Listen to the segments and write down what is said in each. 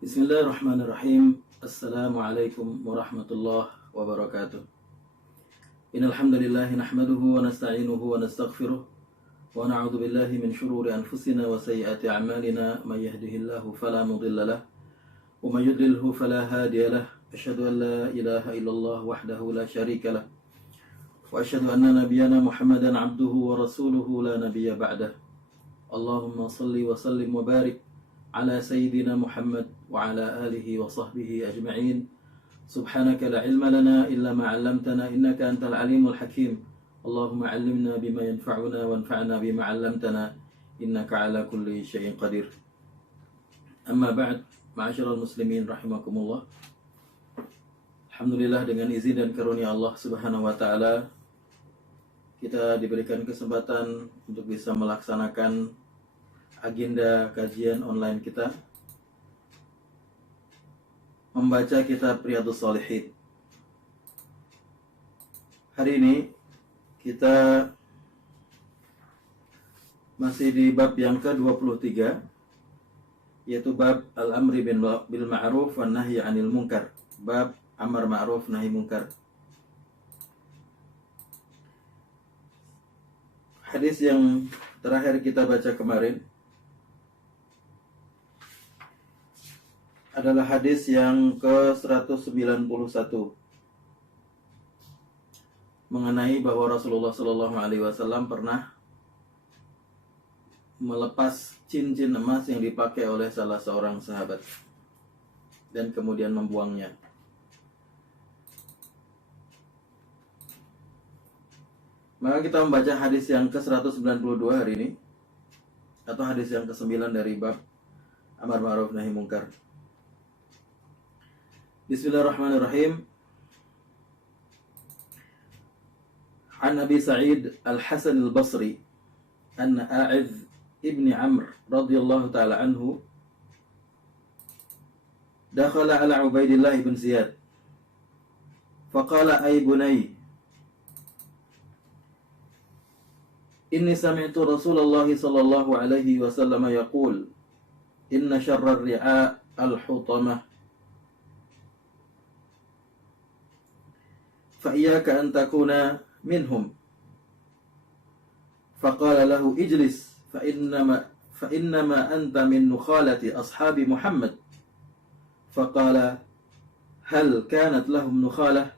Bismillahirrahmanirrahim. Assalamualaikum warahmatullahi wabarakatuh. Innal hamdalillah nahmaduhu wa nasta'inuhu wa nastaghfiruh wa na'udzu billahi min shururi anfusina wa sayyiati a'malina may yahdihillahu fala mudilla lahu wa may yudlilhu fala hadiya lahu. Asyhadu an la ilaha illallah wahdahu la syarika lahu wa asyhadu anna nabiyyana Muhammadan 'abduhu wa rasuluhu la nabiyya ba'dahu. Allahumma shalli wa sallim wa barik ala sayyidina Muhammad wa ala alihi wa sahbihi ajma'in. Subhanaka la ilma lana illa ma 'allamtana innaka antal alimul hakim. Allahumma 'allimna bima yanfa'una wanfa'na bima 'allamtana innaka ala kulli syai'in qadir. Amma ba'd, ma'asyiral muslimin rahimakumullah. Alhamdulillah, dengan izin dan karunia Allah Subhanahu wa taala kita diberikan kesempatan untuk bisa melaksanakan agenda kajian online kita, membaca kitab Riyadhus Shalihin. Hari ini kita masih di bab yang ke-23, yaitu bab al-amri bil ma'ruf wan nahyi 'anil munkar. Bab amar ma'ruf nahi munkar. Hadis yang terakhir kita baca kemarin adalah hadis yang ke-191 mengenai bahwa Rasulullah SAW pernah melepas cincin emas yang dipakai oleh salah seorang sahabat dan kemudian membuangnya. Maka kita membaca hadis yang ke-192 hari ini, atau hadis yang ke-9 dari bab amar ma'ruf nahi munkar. Bismillahirrahmanirrahim. An Abi Sa'id Al-Hasan Al-Basri anna A'idh ibn Amr radhiyallahu ta'ala anhu dakhala ala Ubaidillah ibn Ziyad faqala ay bunay inni sami'tu Rasulullah sallallahu alaihi wasallam yaqul inna syarrar ri'a al-hutamah فإياك أن تكون منهم فقال له اجلس فإنما أنت من نخالة أصحاب محمد فقال هل كانت لهم نخالة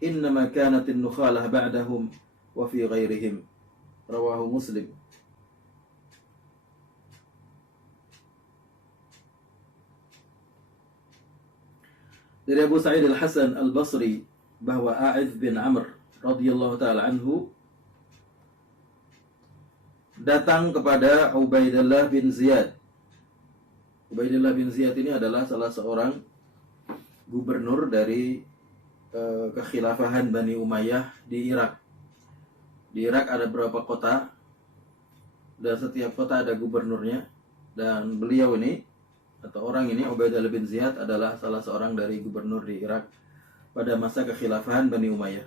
إنما كانت النخالة بعدهم وفي غيرهم رواه مسلم. Dari Abu Sa'id Al-Hasan Al-Basri bahwa A'idh bin Amr radhiyallahu ta'ala anhu datang kepada Ubaidillah bin Ziyad. Ubaidillah bin Ziyad ini adalah salah seorang gubernur dari kekhilafahan Bani Umayyah di Irak. Di Irak ada beberapa kota dan setiap kota ada gubernurnya, dan beliau ini atau orang ini Ubaidillah bin Ziyad adalah salah seorang dari gubernur di Irak pada masa kekhilafahan Bani Umayyah.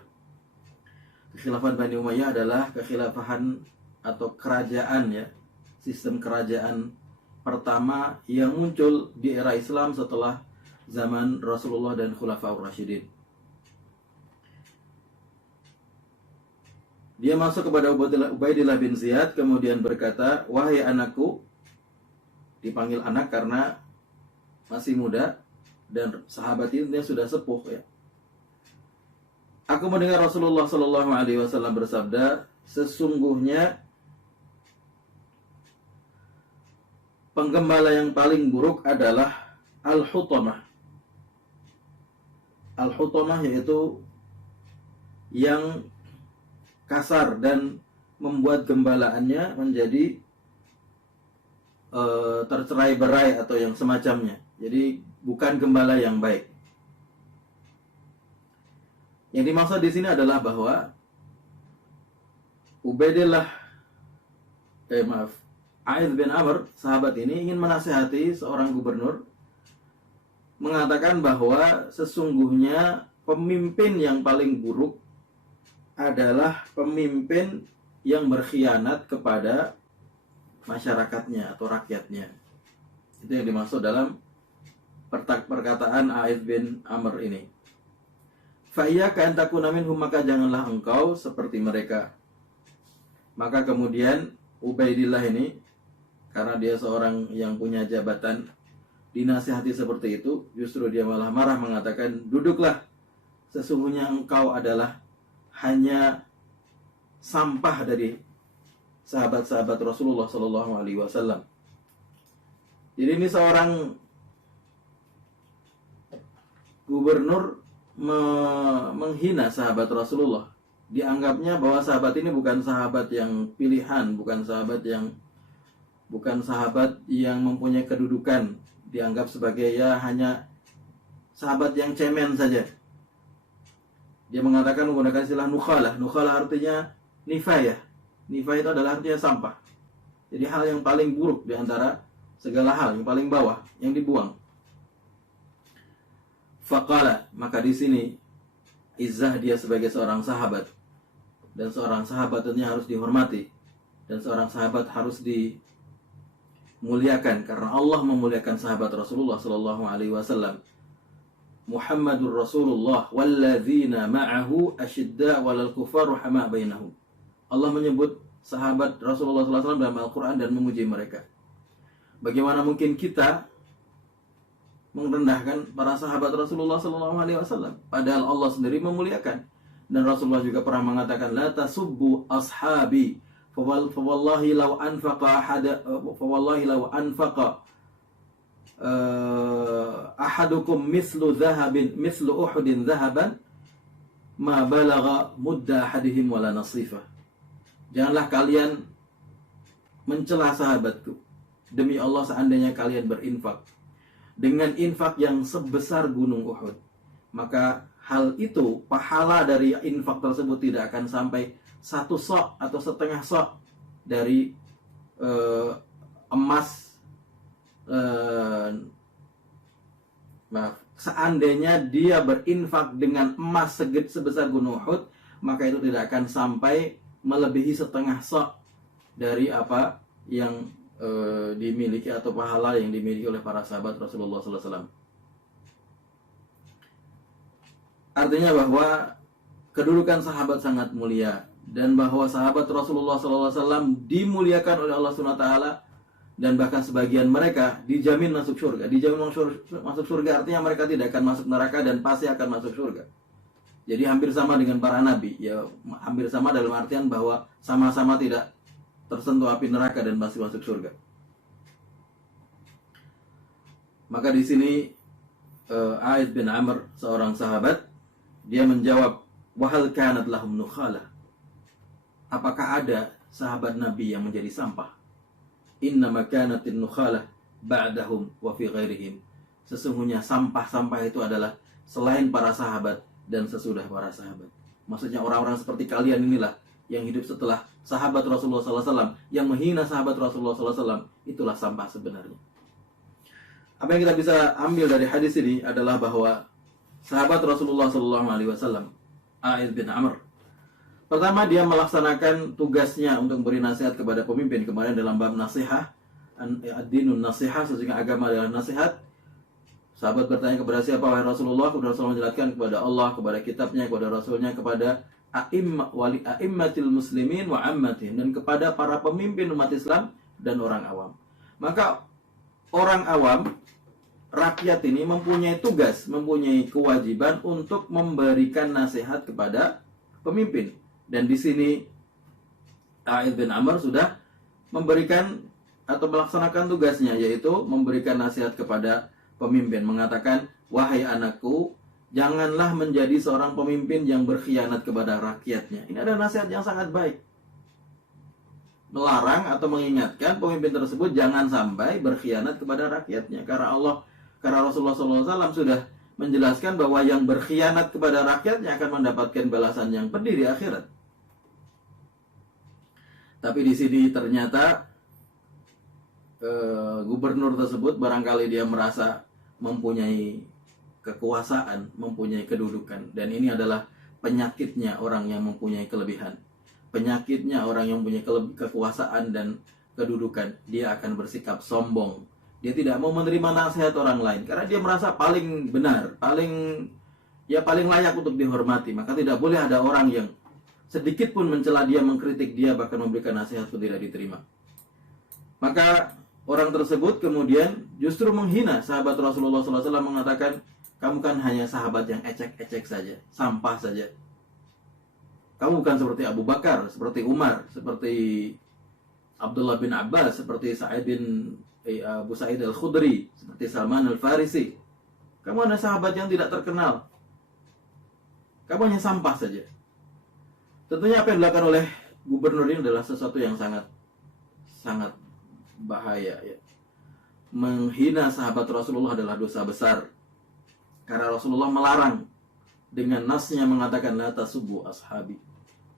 Kekhilafahan Bani Umayyah adalah kekhilafahan atau kerajaan, ya, sistem kerajaan pertama yang muncul di era Islam setelah zaman Rasulullah dan Khulafaur Rasyidin. Dia masuk kepada Ubaidillah bin Ziyad kemudian berkata, "Wahai anakku," dipanggil anak karena masih muda dan sahabat ini dia sudah sepuh, ya. "Aku mendengar Rasulullah Shallallahu Alaihi Wasallam bersabda, sesungguhnya penggembala yang paling buruk adalah al-hutamah. Al-hutamah yaitu yang kasar dan membuat gembalaannya menjadi tercerai-berai atau yang semacamnya. Jadi bukan gembala yang baik. Yang dimaksud di sini adalah bahwa A'idh bin Amr, sahabat ini ingin menasihati seorang gubernur, mengatakan bahwa sesungguhnya pemimpin yang paling buruk adalah pemimpin yang berkhianat kepada masyarakatnya atau rakyatnya. Itu yang dimaksud dalam perkataan A'idh bin Amr ini. Fa iyyaka an takuna minhum, maka janganlah engkau seperti mereka. Maka kemudian Ubaidillah ini, karena dia seorang yang punya jabatan, dinasihati seperti itu, justru dia malah marah mengatakan, duduklah, sesungguhnya engkau adalah hanya sampah dari sahabat-sahabat Rasulullah Sallallahu Alaihi Wasallam. Jadi ini seorang gubernur menghina sahabat Rasulullah. Dianggapnya bahwa sahabat ini bukan sahabat yang pilihan, bukan sahabat yang mempunyai kedudukan. Dianggap sebagai ya hanya sahabat yang cemen saja. Dia mengatakan menggunakan istilah nukhalah. Nukhalah artinya nifayah. Nifayah itu adalah artinya sampah. Jadi hal yang paling buruk di antara segala hal, yang paling bawah, yang dibuang. Faqala, maka di sini izzah dia sebagai seorang sahabat, dan seorang sahabat tentunya harus dihormati, dan seorang sahabat harus dimuliakan karena Allah memuliakan sahabat Rasulullah Sallallahu Alaihi Wasallam. Muhammadur Rasulullah walladzina ma'ahu asyidda walal kufar ruhama bainahum. Allah menyebut sahabat Rasulullah Sallallahu Alaihi Wasallam dalam Al-Quran dan memuji mereka. Bagaimana mungkin kita merendahkan para sahabat Rasulullah Sallallahu Alaihi Wasallam, padahal Allah sendiri memuliakan. Dan Rasulullah juga pernah mengatakan, la tasubbu ashabi, fawallahi law anfaqa ahadukum mislu uhudin zahaban ma balagha mudda ahadihim wala nasifah. Janganlah kalian mencela sahabatku. Demi Allah, seandainya kalian berinfak dengan infak yang sebesar gunung Uhud, maka hal itu, pahala dari infak tersebut tidak akan sampai satu sok atau setengah sok dari emas. Seandainya dia berinfak dengan emas sebesar gunung Uhud, maka itu tidak akan sampai melebihi setengah sok dari apa yang dimiliki atau pahala yang dimiliki oleh para sahabat Rasulullah SAW. Artinya bahwa kedudukan sahabat sangat mulia, dan bahwa sahabat Rasulullah SAW dimuliakan oleh Allah SWT, dan bahkan sebagian mereka dijamin masuk surga. Dijamin masuk surga artinya mereka tidak akan masuk neraka dan pasti akan masuk surga. Jadi hampir sama dengan para nabi, ya hampir sama dalam artian bahwa sama-sama tidak tersentuh api neraka dan masih masuk surga. Maka di sini A'idh bin Amr, seorang sahabat, dia menjawab, wahal kanat lahum nukhalah, apakah ada sahabat Nabi yang menjadi sampah? Innama kanatin nukhalah ba'dahum wa fi ghairihim. Sesungguhnya sampah-sampah itu adalah selain para sahabat dan sesudah para sahabat. Maksudnya orang-orang seperti kalian inilah yang hidup setelah sahabat Rasulullah SAW, yang menghina sahabat Rasulullah SAW, itulah sampah sebenarnya. Apa yang kita bisa ambil dari hadis ini adalah bahwa sahabat Rasulullah SAW, A'idh bin Amr, pertama dia melaksanakan tugasnya untuk beri nasihat kepada pemimpin. Kemarin dalam bab nasihat, ad-dinun nasihat, sesungguhnya agama adalah nasihat. Sahabat bertanya kepada siapa, wahai Rasulullah? Kemudian Rasulullah menjelaskan kepada Allah, kepada kitabnya, kepada Rasulnya, kepada a'immatil muslimin wa ammatihim, dan kepada para pemimpin umat Islam dan orang awam. Maka orang awam, rakyat ini mempunyai tugas, mempunyai kewajiban untuk memberikan nasihat kepada pemimpin. Dan di sini A'idh bin Amr sudah memberikan atau melaksanakan tugasnya, yaitu memberikan nasihat kepada pemimpin, mengatakan, wahai anakku, janganlah menjadi seorang pemimpin yang berkhianat kepada rakyatnya. Ini adalah nasihat yang sangat baik. Melarang atau mengingatkan pemimpin tersebut jangan sampai berkhianat kepada rakyatnya. Karena Rasulullah SAW sudah menjelaskan bahwa yang berkhianat kepada rakyatnya akan mendapatkan balasan yang pedih di akhirat. Tapi di sini ternyata gubernur tersebut barangkali dia merasa mempunyai kekuasaan, mempunyai kedudukan, dan ini adalah penyakitnya orang yang mempunyai kelebihan. Penyakitnya orang yang mempunyai kekuasaan dan kedudukan, dia akan bersikap sombong, Dia tidak mau menerima nasihat orang lain karena dia merasa paling benar, paling layak untuk dihormati. Maka tidak boleh ada orang yang sedikit pun mencela dia, mengkritik dia, bahkan memberikan nasihat pun tidak diterima. Maka orang tersebut kemudian justru menghina sahabat Rasulullah SAW, mengatakan, kamu kan hanya sahabat yang ecek-ecek saja, sampah saja. Kamu bukan seperti Abu Bakar, seperti Umar, seperti Abdullah bin Abbas, seperti Abu Sa'id Al-Khudri, seperti Salman Al-Farisi. Kamu hanya sahabat yang tidak terkenal. Kamu hanya sampah saja. Tentunya apa yang dilakukan oleh gubernur ini adalah sesuatu yang sangat bahaya, ya. Menghina sahabat Rasulullah adalah dosa besar. Karena Rasulullah melarang dengan nasnya, mengatakan la tasubbu ashabi.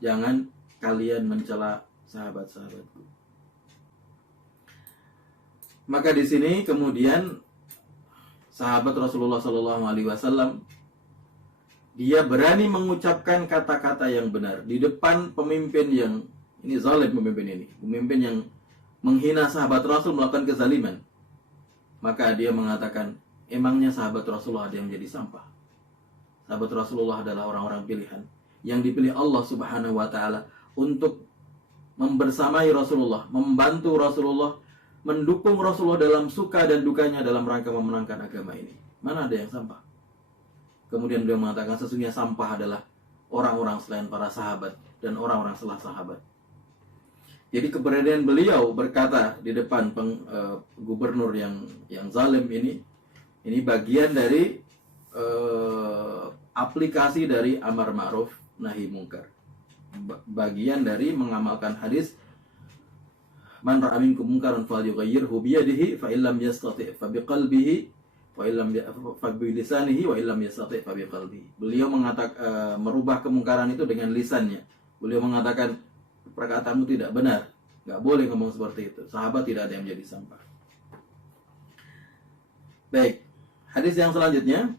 Jangan kalian mencela sahabat-sahabatku. Maka di sini kemudian sahabat Rasulullah SAW, dia berani mengucapkan kata-kata yang benar di depan pemimpin yang ini zalim, pemimpin yang menghina sahabat Rasul, melakukan kezaliman. Maka dia mengatakan, emangnya sahabat Rasulullah ada yang jadi sampah? Sahabat Rasulullah adalah orang-orang pilihan yang dipilih Allah Subhanahu wa taala untuk membersamai Rasulullah, membantu Rasulullah, mendukung Rasulullah dalam suka dan dukanya dalam rangka memenangkan agama ini. Mana ada yang sampah? Kemudian beliau mengatakan, sesungguhnya sampah adalah orang-orang selain para sahabat dan orang-orang setelah sahabat. Jadi keberanian beliau berkata di depan gubernur yang zalim ini bagian dari aplikasi dari amar ma'ruf nahi mungkar. Bagian dari mengamalkan hadis, man ra'a minkum munkaran falyughayyirhu bi yadihi fa illam yastati' fa biqalbihi wa illam fa bi lisanihi wa illam yastati' fa biqalbihi. Beliau mengatakan merubah kemungkaran itu dengan lisannya. Beliau mengatakan, perkataanmu tidak benar, nggak boleh ngomong seperti itu. Sahabat tidak ada yang menjadi sampah. Baik, hadis yang selanjutnya,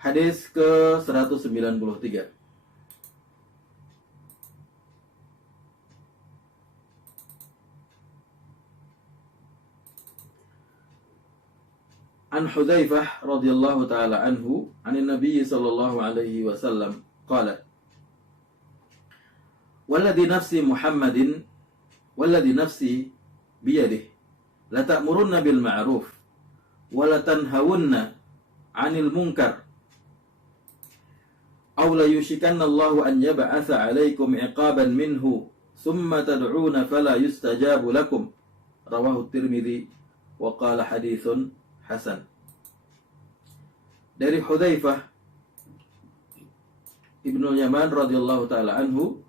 hadis ke-193. An Hudzaifah radhiyallahu taala anhu, anin Nabi sallallahu alaihi wasallam qala, walladhi nafsi Muhammadin walladhi nafsi biyadihi la ta'murunna bil ma'ruf wa la tanhawunna 'anil munkar aw la yushikanna Allahu an yab'atha 'alaikum 'iqaban minhu thumma tad'una fala yustajabu lakum. Rawahu Tirmidzi wa qala haditsun hasan. Dari Hudzaifah Ibnu Yaman radhiyallahu taala anhu,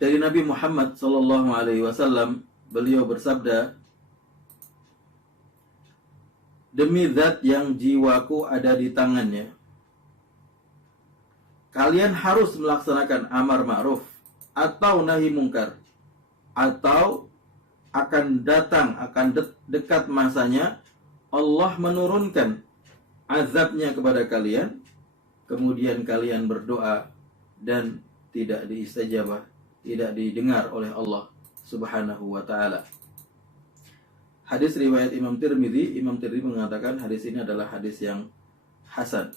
dari Nabi Muhammad sallallahu alaihi wasallam, beliau bersabda, demi zat yang jiwaku ada di tangannya, kalian harus melaksanakan amar ma'ruf atau nahi mungkar, atau akan datang, akan dekat masanya Allah menurunkan azabnya kepada kalian, kemudian kalian berdoa dan tidak diistajabah, tidak didengar oleh Allah Subhanahu wa taala. Hadis riwayat Imam Tirmidzi. Imam Tirmidzi mengatakan hadis ini adalah hadis yang hasan.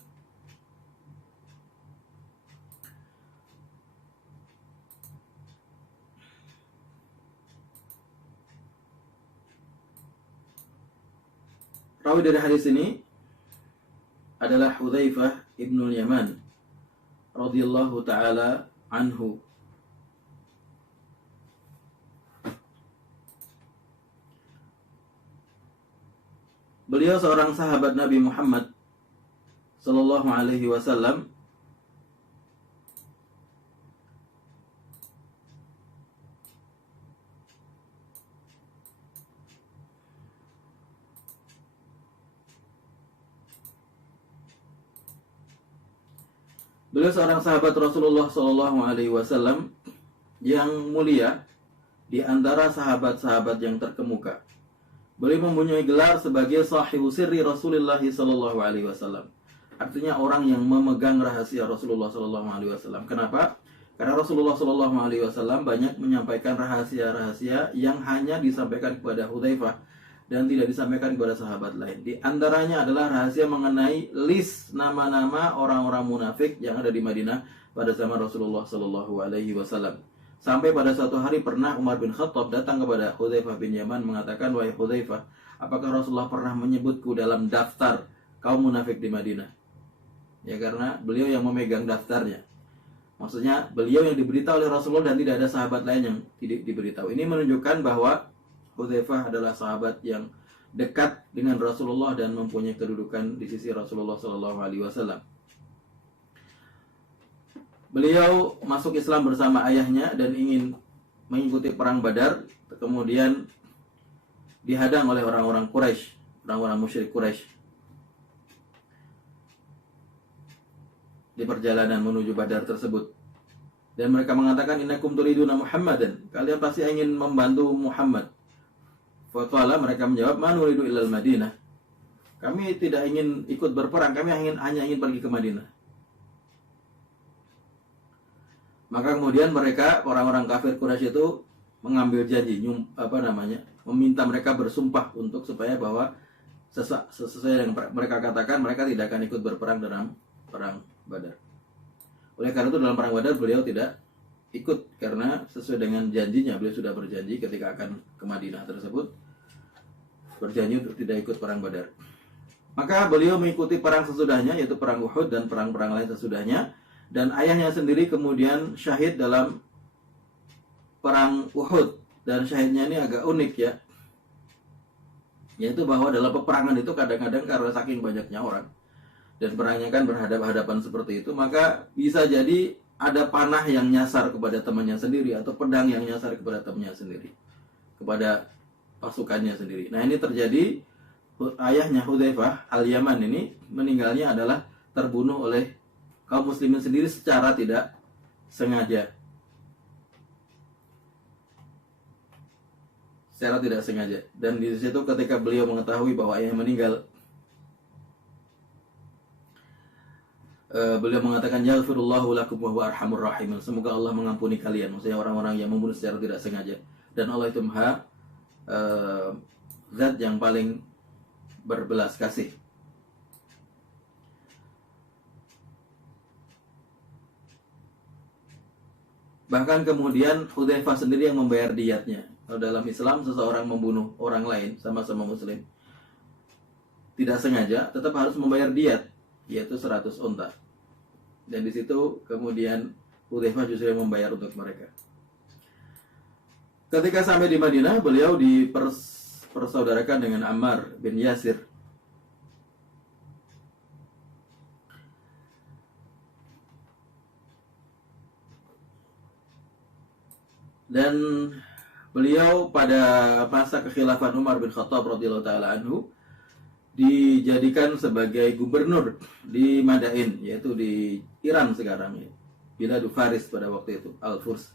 Rawi dari hadis ini adalah Hudzaifah Ibnu Yaman radhiyallahu taala anhu. Beliau seorang sahabat Nabi Muhammad sallallahu alaihi wasallam. Beliau seorang sahabat Rasulullah sallallahu alaihi wasallam yang mulia, di antara sahabat-sahabat yang terkemuka. Beliau mempunyai gelar sebagai sahibu sirri Rasulullah sallallahu alaihi wasallam. Artinya orang yang memegang rahasia Rasulullah sallallahu alaihi wasallam. Kenapa? Karena Rasulullah sallallahu alaihi wasallam banyak menyampaikan rahasia-rahasia yang hanya disampaikan kepada Hudzaifah dan tidak disampaikan kepada sahabat lain. Di antaranya adalah rahasia mengenai list nama-nama orang-orang munafik yang ada di Madinah pada zaman Rasulullah sallallahu alaihi wasallam. Sampai pada suatu hari pernah Umar bin Khattab datang kepada Hudzaifah bin Yaman mengatakan, "Wahai Hudzaifah, apakah Rasulullah pernah menyebutku dalam daftar kaum munafik di Madinah?" Ya, karena beliau yang memegang daftarnya. Maksudnya beliau yang diberitahu oleh Rasulullah dan tidak ada sahabat lain yang tidak diberitahu. Ini menunjukkan bahwa Hudzaifah adalah sahabat yang dekat dengan Rasulullah dan mempunyai kedudukan di sisi Rasulullah sallallahu alaihi wasallam. Beliau masuk Islam bersama ayahnya dan ingin mengikuti perang Badar, kemudian dihadang oleh orang-orang Quraisy, orang-orang musyrik Quraisy. Di perjalanan menuju Badar tersebut. Dan mereka mengatakan, "Innakum turiduna Muhammadan." Kalian pasti ingin membantu Muhammad. Faqala, mereka menjawab, "Ma nuridu illal Madinah." Kami tidak ingin ikut berperang, kami hanya ingin pergi ke Madinah. Maka kemudian mereka, orang-orang kafir Quraisy itu mengambil janji, meminta mereka bersumpah untuk supaya bahwa sesuai yang mereka katakan, mereka tidak akan ikut berperang dalam perang Badar. Oleh karena itu dalam perang Badar beliau tidak ikut karena sesuai dengan janjinya, beliau sudah berjanji ketika akan ke Madinah tersebut, berjanji untuk tidak ikut perang Badar. Maka beliau mengikuti perang sesudahnya, yaitu perang Uhud dan perang-perang lain sesudahnya. Dan ayahnya sendiri kemudian syahid dalam perang Uhud. Dan syahidnya ini agak unik ya, yaitu bahwa dalam peperangan itu kadang-kadang karena saking banyaknya orang dan perangnya kan berhadapan-hadapan seperti itu, maka bisa jadi ada panah yang nyasar kepada temannya sendiri atau pedang yang nyasar kepada temannya sendiri, kepada pasukannya sendiri. Nah, ini terjadi. Ayahnya Hudzaifah Al-Yaman ini meninggalnya adalah terbunuh oleh kaum muslimin sendiri secara tidak sengaja. Secara tidak sengaja. Dan di situ ketika beliau mengetahui bahwa ayahnya meninggal, beliau mengatakan, "Yaghfirullahu lakum wa huwa arhamur rahimin." Semoga Allah mengampuni kalian, maksudnya orang-orang yang membunuh secara tidak sengaja. Dan Allah itu Maha Zat yang paling berbelas kasih. Bahkan kemudian Hudzaifah sendiri yang membayar diyatnya. Kalau dalam Islam seseorang membunuh orang lain sama-sama muslim, tidak sengaja, tetap harus membayar diyat, yaitu 100 unta. Dan di situ kemudian Hudzaifah justru yang membayar untuk mereka. Ketika sampai di Madinah, beliau dipersaudarakan dengan Ammar bin Yasir. Dan beliau pada masa kekhilafan Umar bin Khattab radhiyallahu taala anhu dijadikan sebagai gubernur di Madain, yaitu di Iran sekarang ya. Biladu Faris pada waktu itu, Al-Furs.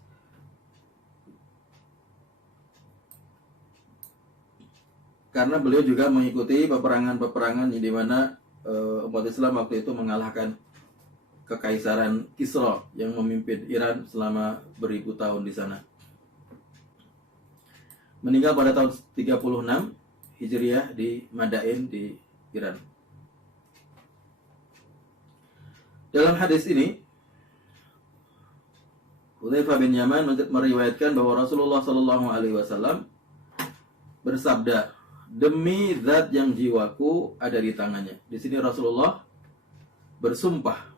Karena beliau juga mengikuti peperangan-peperangan di mana umat Islam waktu itu mengalahkan kekaisaran Kisra yang memimpin Iran selama beribu tahun di sana. Meninggal pada tahun 36 Hijriah di Madain di Iran. Dalam hadis ini Hudzaifah bin Yaman meriwayatkan bahwa Rasulullah SAW bersabda, "Demi zat yang jiwaku ada di tangannya." Di sini Rasulullah bersumpah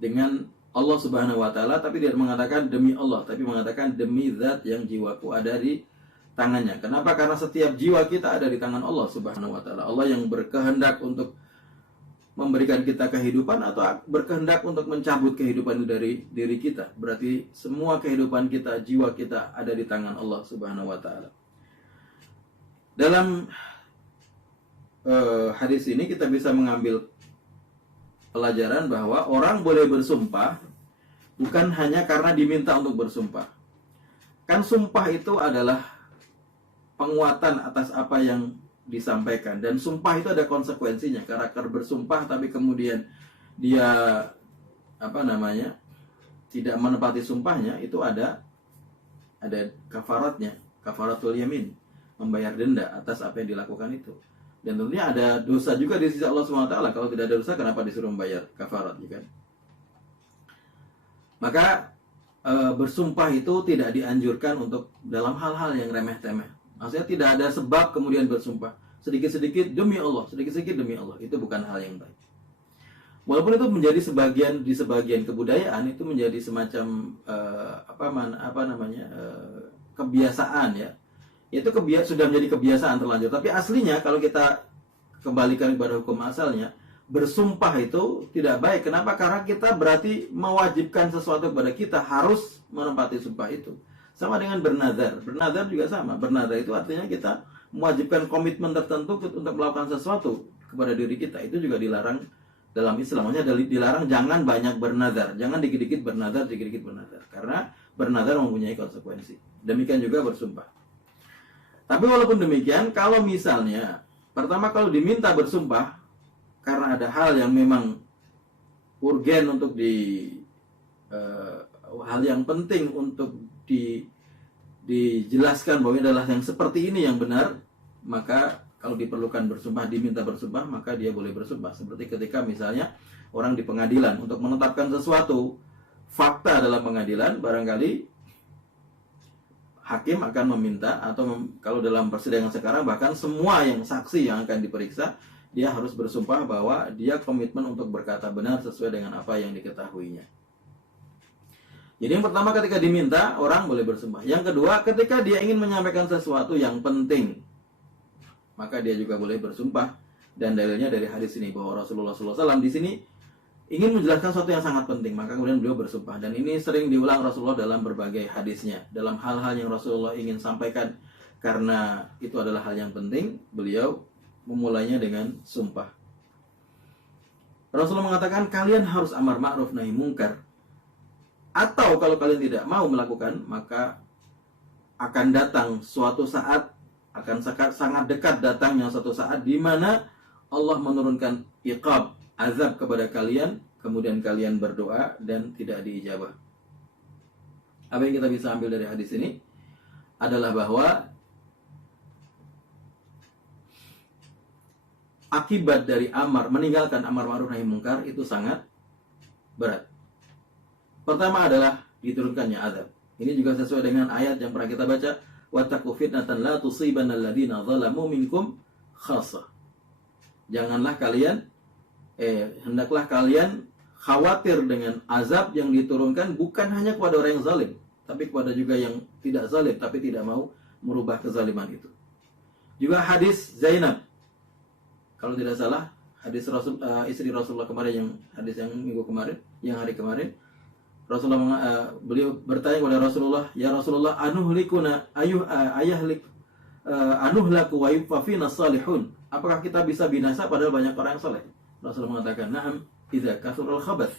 dengan Allah Subhanahu wa taala, tapi tidak mengatakan demi Allah, tapi mengatakan demi zat yang jiwaku ada di tangannya. Kenapa? Karena setiap jiwa kita ada di tangan Allah Subhanahu wa taala. Allah yang berkehendak untuk memberikan kita kehidupan atau berkehendak untuk mencabut kehidupan dari diri kita. Berarti semua kehidupan kita, jiwa kita ada di tangan Allah Subhanahu wa taala. Dalam hadis ini kita bisa mengambil pelajaran bahwa orang boleh bersumpah bukan hanya karena diminta untuk bersumpah. Kan sumpah itu adalah penguatan atas apa yang disampaikan, dan sumpah itu ada konsekuensinya. Karakter bersumpah tapi kemudian dia tidak menepati sumpahnya, itu ada kafaratnya, kafaratul yamin, membayar denda atas apa yang dilakukan itu. Dan tentunya ada dosa juga di sisi Allah SWT. Kalau tidak ada dosa, kenapa disuruh membayar kafarat, ya kan? Maka bersumpah itu tidak dianjurkan untuk dalam hal-hal yang remeh-temeh. Maksudnya tidak ada sebab kemudian bersumpah sedikit-sedikit demi Allah, sedikit-sedikit demi Allah. Itu bukan hal yang baik. Walaupun itu menjadi di sebagian kebudayaan, itu menjadi semacam kebiasaan, ya. Itu sudah menjadi kebiasaan terlanjur. Tapi aslinya kalau kita kembalikan kepada hukum asalnya, bersumpah itu tidak baik. Kenapa? Karena kita berarti mewajibkan sesuatu kepada kita, harus menepati sumpah itu. Sama dengan bernazar. Bernazar juga sama. Bernazar itu artinya kita mewajibkan komitmen tertentu untuk melakukan sesuatu kepada diri kita. Itu juga dilarang dalam Islam. Maksudnya dilarang jangan banyak bernazar. Jangan dikit-dikit bernazar, dikit-dikit bernazar. Karena bernazar mempunyai konsekuensi. Demikian juga bersumpah. Tapi walaupun demikian, kalau misalnya pertama kalau diminta bersumpah karena ada hal yang memang urgen untuk hal yang penting untuk dijelaskan bahwa ini adalah yang seperti ini yang benar, maka kalau diperlukan bersumpah, diminta bersumpah, maka dia boleh bersumpah. Seperti ketika misalnya orang di pengadilan untuk menetapkan sesuatu fakta dalam pengadilan, barangkali hakim akan meminta, atau kalau dalam persidangan sekarang bahkan semua yang saksi yang akan diperiksa, dia harus bersumpah bahwa dia komitmen untuk berkata benar sesuai dengan apa yang diketahuinya. Jadi yang pertama ketika diminta, orang boleh bersumpah. Yang kedua, ketika dia ingin menyampaikan sesuatu yang penting, maka dia juga boleh bersumpah. Dan dalilnya dari hadis ini bahwa Rasulullah SAW di sini ingin menjelaskan sesuatu yang sangat penting, maka kemudian beliau bersumpah. Dan ini sering diulang Rasulullah dalam berbagai hadisnya. Dalam hal-hal yang Rasulullah ingin sampaikan karena itu adalah hal yang penting, beliau memulainya dengan sumpah. Rasulullah mengatakan, kalian harus amar ma'ruf nahi mungkar. Atau kalau kalian tidak mau melakukan, maka akan datang suatu saat, akan sangat dekat datangnya suatu saat di mana Allah menurunkan iqab, azab kepada kalian, kemudian kalian berdoa dan tidak diijabah. Apa yang kita bisa ambil dari hadis ini adalah bahwa akibat dari meninggalkan amar ma'ruf nahi mungkar itu sangat berat. Pertama adalah diturunkannya azab. Ini juga sesuai dengan ayat yang pernah kita baca, wattaqu fitnatan la tusibanna alladziina zalamu minkum khassah. Hendaklah kalian khawatir dengan azab yang diturunkan bukan hanya kepada orang yang zalim, tapi kepada juga yang tidak zalim tapi tidak mau merubah kezaliman itu. Juga hadis Zainab, kalau tidak salah hadis istri Rasulullah kemarin, yang hari kemarin, Rasulullah beliau bertanya kepada Rasulullah, ya Rasulullah, anuhlaku wa yubqa fina salihun. Apakah kita bisa binasa padahal banyak orang yang saleh? Rasulullah mengatakan, na'am, idza kathurul khabath.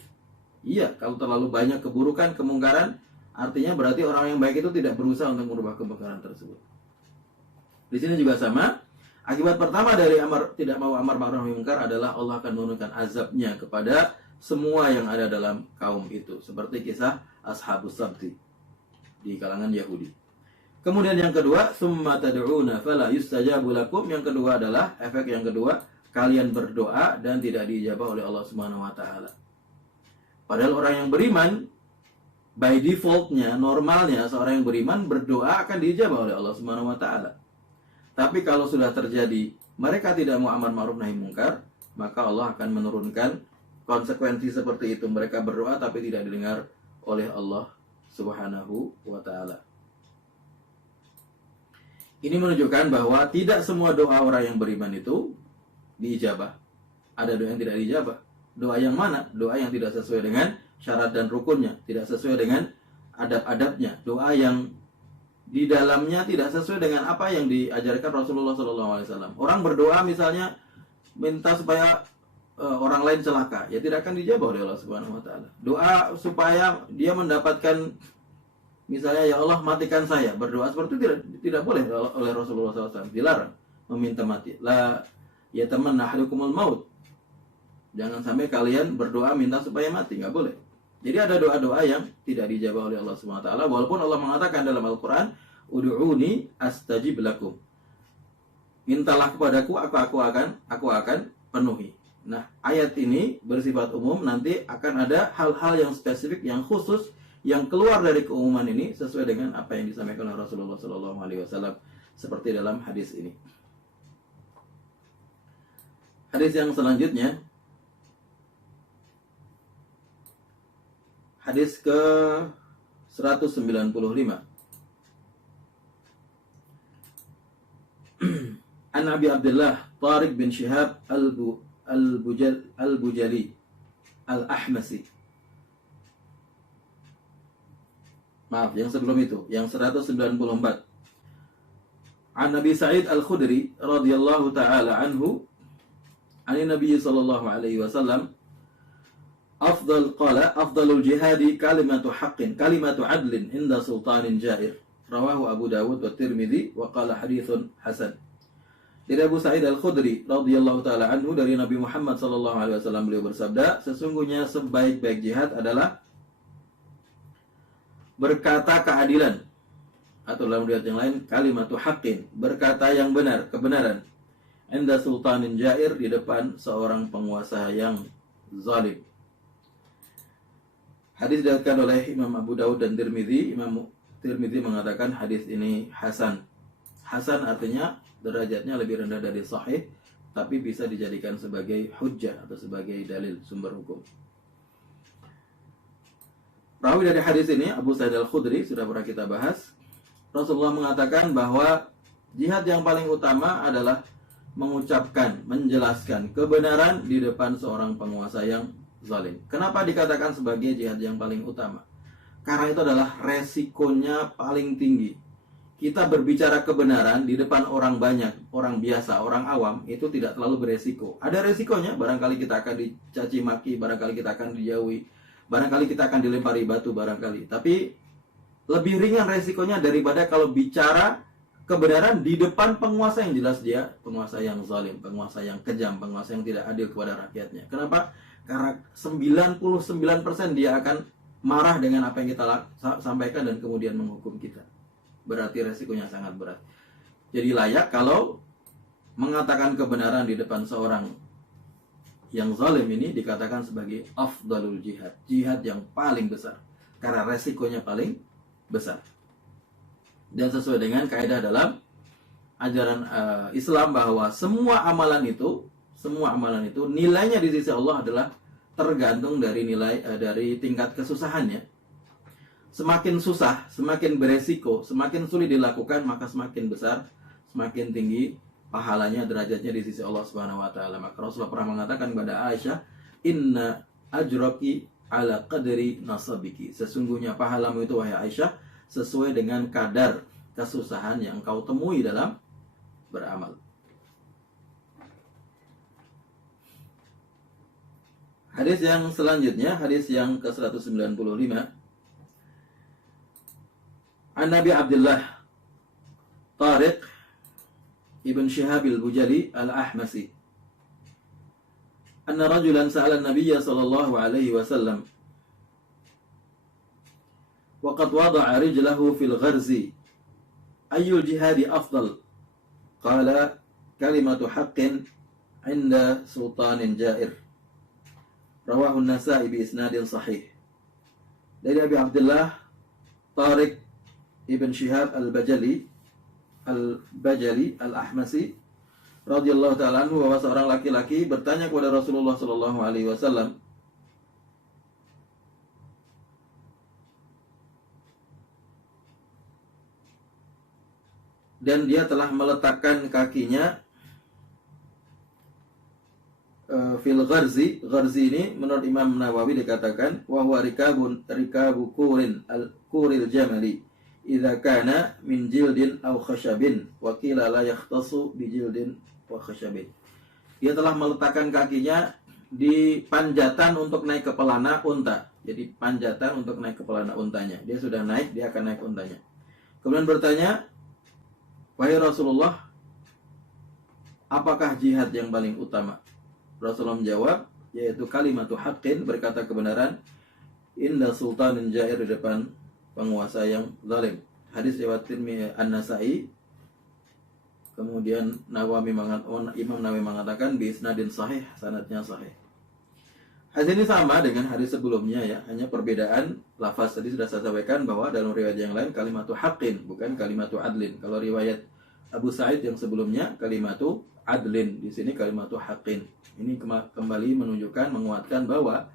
Iya, kalau terlalu banyak keburukan, kemungkaran, artinya berarti orang yang baik itu tidak berusaha untuk merubah kemungkaran tersebut. Di sini juga sama. Akibat pertama dari tidak mau amar ma'ruf nahi mungkar adalah Allah akan menurunkan azabnya kepada semua yang ada dalam kaum itu. Seperti kisah Ashabus Sabti di kalangan Yahudi. Kemudian yang kedua, summa tad'una fala yustajabu lakum. Yang kedua adalah, efek yang kedua, kalian berdoa dan tidak diijabah oleh Allah Subhanahu wa taala. Padahal orang yang beriman by defaultnya, normalnya seorang yang beriman berdoa akan diijabah oleh Allah Subhanahu wa taala. Tapi kalau sudah terjadi mereka tidak mau amar ma'ruf nahi mungkar, maka Allah akan menurunkan konsekuensi seperti itu. Mereka berdoa tapi tidak didengar oleh Allah Subhanahu wa taala. Ini menunjukkan bahwa tidak semua doa orang yang beriman itu diijabah. Ada doa yang tidak diijabah. Doa yang mana? Doa yang tidak sesuai dengan syarat dan rukunnya, tidak sesuai dengan adab-adabnya. Doa yang di dalamnya tidak sesuai dengan apa yang diajarkan Rasulullah SAW. Orang berdoa misalnya minta supaya orang lain celaka, ya tidak akan dijawab oleh Allah Subhanahu Wa Taala. Doa supaya dia mendapatkan Misalnya, ya Allah matikan saya, berdoa seperti itu tidak boleh oleh Rasulullah SAW, dilarang meminta mati. La yatamanna ahadukumul maut. Jangan sampai kalian berdoa minta supaya mati, nggak boleh. Jadi ada doa-doa yang tidak dijawab oleh Allah SWT, walaupun Allah mengatakan dalam Al-Quran, Udu'uni astajib lakum. Mintalah kepadaku, aku akan penuhi. Nah, ayat ini bersifat umum, nanti akan ada hal-hal yang spesifik, yang khusus, yang keluar dari keumuman ini sesuai dengan apa yang disampaikan oleh Rasulullah SAW seperti dalam hadis ini. Hadis yang selanjutnya, hadis ke 195. An Abi Abdullah Tariq bin Shihab Al-Bujali Al-Ahmasi. Maaf, yang sebelum itu, yang 194. An Nabi Sa'id Al-Khudri radhiyallahu taala anhu, an Nabi sallallahu alaihi wasallam, afdalul jihadi kalimatu haqqin, kalimatu adlin inda sultanin jair. Rawahu Abu Dawud wa Tirmidzi wa qala haditsun hasan. Dari Abu Sa'id Al-Khudri radhiyallahu taala anhu, dari Nabi Muhammad sallallahu alaihi wasallam, beliau bersabda, sesungguhnya sebaik-baik jihad adalah berkata keadilan, atau dalam riwayat yang lain kalimatu haqqin, berkata yang benar, kebenaran, inda sultanin jair, di depan seorang penguasa yang zalim. Hadis diriwayatkan oleh Imam Abu Dawud dan Tirmidzi. Imam Tirmidzi mengatakan hadis ini hasan. Hasan artinya derajatnya lebih rendah dari sahih, tapi bisa dijadikan sebagai hujjah atau sebagai dalil sumber hukum. Rawi dari hadis ini, Abu Sa'id Al-Khudri, sudah pernah kita bahas. Rasulullah mengatakan bahwa jihad yang paling utama adalah mengucapkan, menjelaskan kebenaran di depan seorang penguasa yang zalim. Kenapa dikatakan sebagai jihad yang paling utama? Karena itu adalah resikonya paling tinggi. Kita berbicara kebenaran di depan orang banyak, orang biasa, orang awam, itu tidak terlalu beresiko. Ada resikonya, barangkali kita akan dicaci maki, barangkali kita akan dijauhi, barangkali kita akan dilempari batu, barangkali. Tapi lebih ringan resikonya daripada kalau bicara kebenaran di depan penguasa yang jelas dia penguasa yang zalim, penguasa yang kejam, penguasa yang tidak adil kepada rakyatnya. Kenapa? Karena 99% dia akan marah dengan apa yang kita sampaikan dan kemudian menghukum kita. Berarti resikonya sangat berat. Jadi layak kalau mengatakan kebenaran di depan seorang yang zalim ini dikatakan sebagai afdalul jihad, jihad yang paling besar, karena resikonya paling besar. Dan sesuai dengan kaidah dalam ajaran Islam bahwa semua amalan itu nilainya di sisi Allah adalah tergantung dari nilai dari tingkat kesusahannya. Semakin susah, semakin beresiko, semakin sulit dilakukan, maka semakin besar, semakin tinggi pahalanya, derajatnya di sisi Allah Subhanahu wa taala. Maka Rasulullah pernah mengatakan kepada Aisyah, "Inna ajraki ala qadri nasabiki." Sesungguhnya pahalamu itu, wahai Aisyah, sesuai dengan kadar kesusahan yang kau temui dalam beramal. Hadis yang selanjutnya, hadis yang ke-195. An Nabi Abdullah Tariq ibn Shihab al-Bujali al-Ahmasi, anna rajulan sa'ala an-nabiy sallallahu alaihi wasallam wa qad wada'a rijlahu fil gharzi ayyul jihadi afdal, qala kalimatu haqqin 'inda sultanin jair. Rawahu an-Nasa'i bi isnadin sahih. Dari Abi Abdullah Tariq Ibn Shihab Al-Bajali Al-Ahmasi radhiyallahu ta'ala anhu, bahwa seorang laki-laki bertanya kepada Rasulullah sallallahu alaihi wasallam, dan dia telah meletakkan kakinya fil gharzi. Gharzi ini menurut Imam Nawawi dikatakan wa huwa rikabu kuril jamali idza kana min jildin aw khashabin wa qila la yakhtassu bi jildin wa khashabin. Dia telah meletakkan kakinya di panjatan untuk naik ke pelana unta. Jadi panjatan untuk naik ke pelana untanya. Dia sudah naik, dia akan naik untanya. Kemudian bertanya, wahai Rasulullah, apakah jihad yang paling utama? Rasulullah menjawab, yaitu kalimatu haqqin, berkata kebenaran, inda sultanin jair, di depan penguasa yang zalim. Hadis riwayat An-Nasa'i. Kemudian Imam Nawawi mengatakan bi isnadin sahih, sanadnya sahih. Hadis ini sama dengan hadis sebelumnya ya, hanya perbedaan lafaz. Tadi sudah saya sampaikan bahwa dalam riwayat yang lain kalimatu haqqin, bukan kalimatu adlin. Kalau riwayat Abu Sa'id yang sebelumnya kalimatu adlin, di sini kalimatu haqqin. Ini kembali menunjukkan, menguatkan bahwa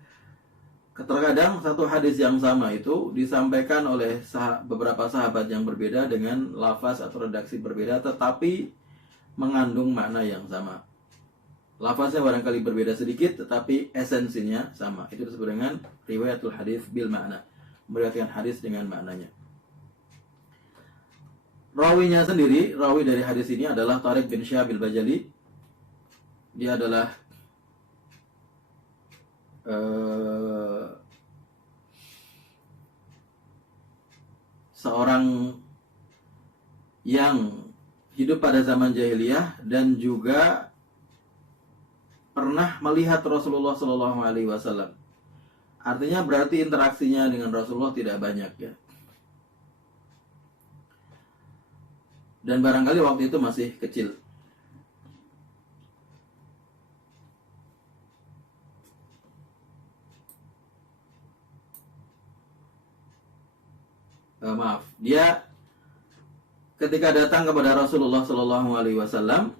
terkadang satu hadis yang sama itu disampaikan oleh beberapa sahabat yang berbeda dengan lafaz atau redaksi berbeda, tetapi mengandung makna yang sama. Lafaznya barangkali berbeda sedikit, tetapi esensinya sama. Itu disebut dengan riwayatul hadis bil makna, meriwayatkan hadis dengan maknanya. Rawinya sendiri, rawi dari hadis ini adalah Tariq bin Syihab al-Bajali. Dia adalah seorang yang hidup pada zaman jahiliyah dan juga pernah melihat Rasulullah SAW. Artinya berarti interaksinya dengan Rasulullah tidak banyak ya. Dan barangkali waktu itu masih kecil. Maaf, dia ketika datang kepada Rasulullah SAW,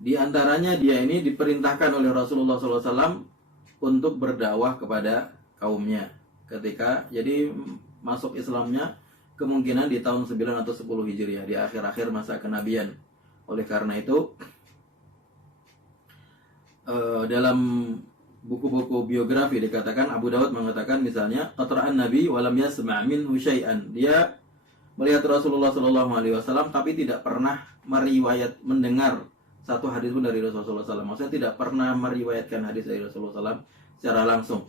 di antaranya dia ini diperintahkan oleh Rasulullah SAW untuk berdakwah kepada kaumnya. Jadi masuk Islamnya kemungkinan di tahun 9 atau 10 Hijriah, di akhir-akhir masa kenabian. Oleh karena itu, dalam buku-buku biografi dikatakan, Abu Dawud mengatakan misalnya, qatra'an Nabi walam yasma' minhu syai'an. Dia melihat Rasulullah SAW tapi tidak pernah mendengar satu hadis pun dari Rasulullah SAW. Maksudnya tidak pernah meriwayatkan hadis dari Rasulullah SAW secara langsung.